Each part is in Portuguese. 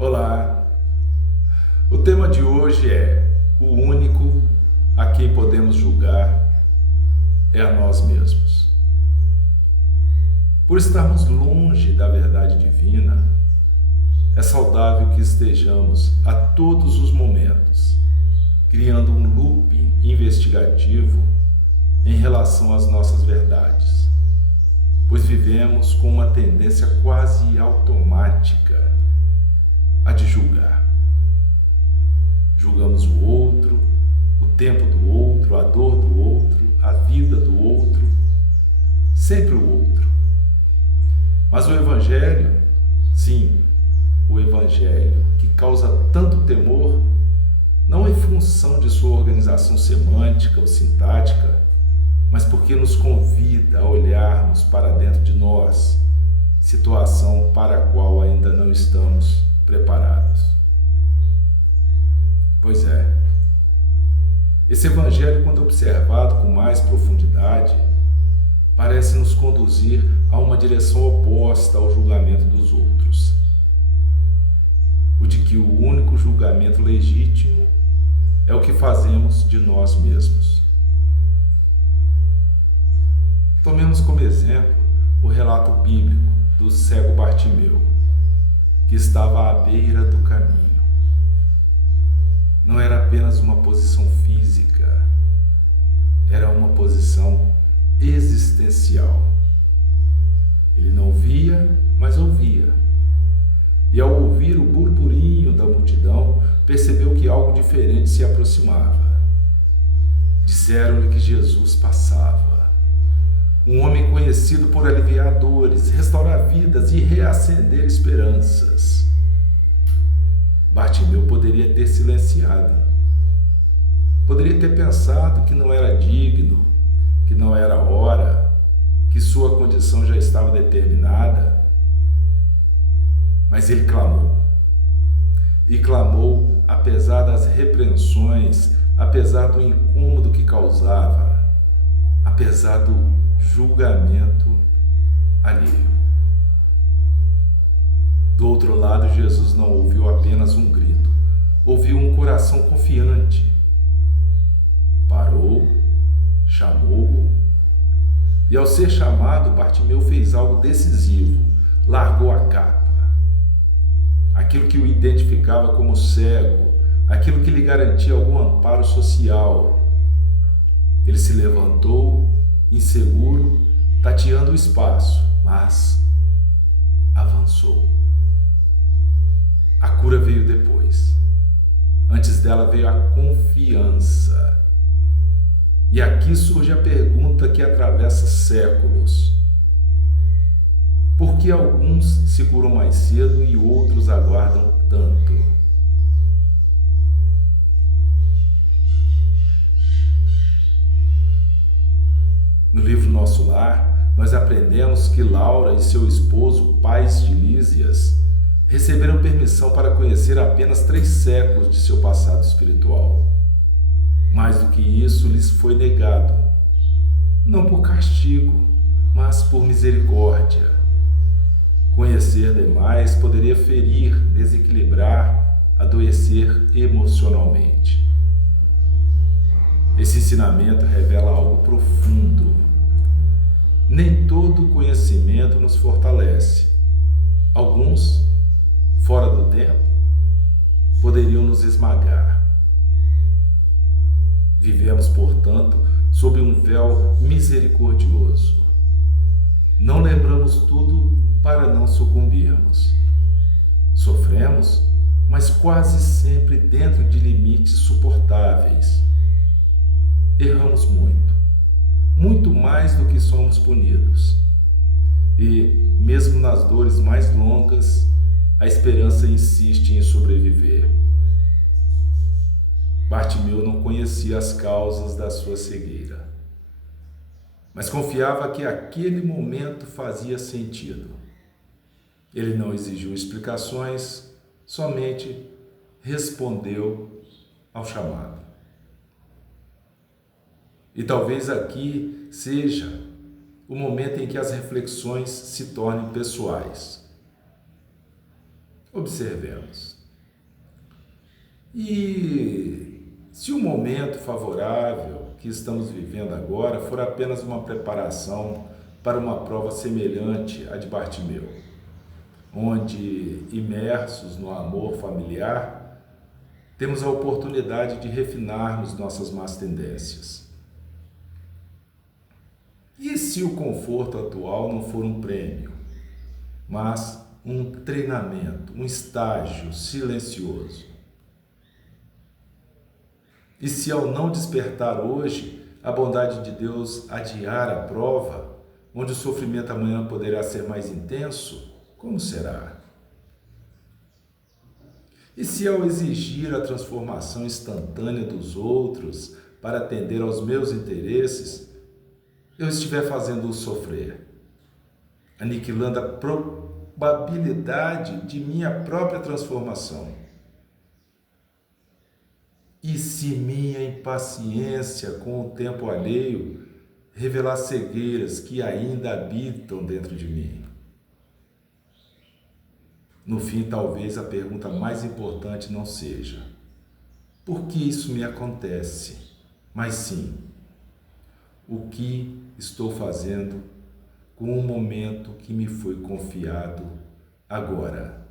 Olá! O tema de hoje é: o único a quem podemos julgar é a nós mesmos. Por estarmos longe da verdade divina, é saudável que estejamos a todos os momentos criando um looping investigativo em relação às nossas verdades, pois vivemos com uma tendência quase automática a de julgar. Julgamos o outro, o tempo do outro, a dor do outro, a vida do outro, sempre o outro. Mas o Evangelho, sim, o Evangelho que causa tanto temor, não em função de sua organização semântica ou sintática, mas porque nos convida a olharmos para dentro de nós, situação para a qual ainda não estamos preparados. Pois é, esse Evangelho, quando observado com mais profundidade, parece nos conduzir a uma direção oposta ao julgamento dos outros. O de que o único julgamento legítimo é o que fazemos de nós mesmos. Tomemos como exemplo o relato bíblico do cego Bartimeu, que estava à beira do caminho. Não era apenas uma posição física, era uma posição existencial. Ele não via, mas ouvia. E ao ouvir o burburinho da multidão, percebeu que algo diferente se aproximava. Disseram-lhe que Jesus passava. Um homem conhecido por aliviar dores, restaurar vidas e reacender esperanças. Bartimeu poderia ter silenciado. Poderia ter pensado que não era digno, que não era hora, que sua condição já estava determinada. Mas ele clamou. E clamou apesar das repreensões, apesar do incômodo que causava, apesar do julgamento alheio. Do outro lado, Jesus não ouviu apenas um grito, ouviu um coração confiante. Parou, chamou-o, e ao ser chamado, Bartimeu fez algo decisivo, largou a capa. Aquilo que o identificava como cego, aquilo que lhe garantia algum amparo social. Ele se levantou, inseguro, tateando o espaço, mas avançou. A cura veio depois. Antes dela veio a confiança. E aqui surge a pergunta que atravessa séculos. Por que alguns se curam mais cedo e outros aguardam tanto? No livro Nosso Lar, nós aprendemos que Laura e seu esposo, pais de Lísias, receberam permissão para conhecer apenas 3 séculos de seu passado espiritual. Mais do que isso, lhes foi negado, não por castigo, mas por misericórdia. Conhecer demais poderia ferir, desequilibrar, adoecer emocionalmente. Esse ensinamento revela algo profundo. Nem todo conhecimento nos fortalece. Alguns, fora do tempo, poderiam nos esmagar. Vivemos, portanto, sob um véu misericordioso. Não lembramos tudo para não sucumbirmos. Sofremos, mas quase sempre dentro de limites suportáveis. Erramos muito, muito mais do que somos punidos. E, mesmo nas dores mais longas, a esperança insiste em sobreviver. Bartimeu não conhecia as causas da sua cegueira, mas confiava que aquele momento fazia sentido. Ele não exigiu explicações, somente respondeu ao chamado. E talvez aqui seja o momento em que as reflexões se tornem pessoais. Observemos. E se o momento favorável que estamos vivendo agora for apenas uma preparação para uma prova semelhante à de Bartimeu, onde, imersos no amor familiar, temos a oportunidade de refinarmos nossas más tendências. E se o conforto atual não for um prêmio, mas um treinamento, um estágio silencioso? E se ao não despertar hoje, a bondade de Deus adiar a prova, onde o sofrimento amanhã poderá ser mais intenso, como será? E se ao exigir a transformação instantânea dos outros para atender aos meus interesses, eu estiver fazendo-o sofrer, aniquilando a probabilidade de minha própria transformação? E se minha impaciência com o tempo alheio revelar cegueiras que ainda habitam dentro de mim? No fim, talvez a pergunta mais importante não seja: por que isso me acontece? Mas sim, o que estou fazendo com o momento que me foi confiado agora?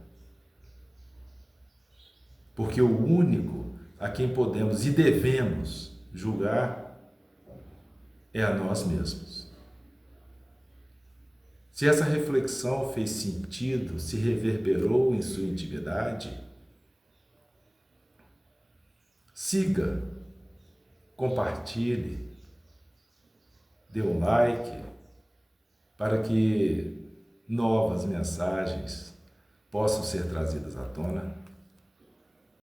Porque o único a quem podemos e devemos julgar é a nós mesmos. Se essa reflexão fez sentido, se reverberou em sua intimidade, siga, compartilhe, dê um like para que novas mensagens possam ser trazidas à tona.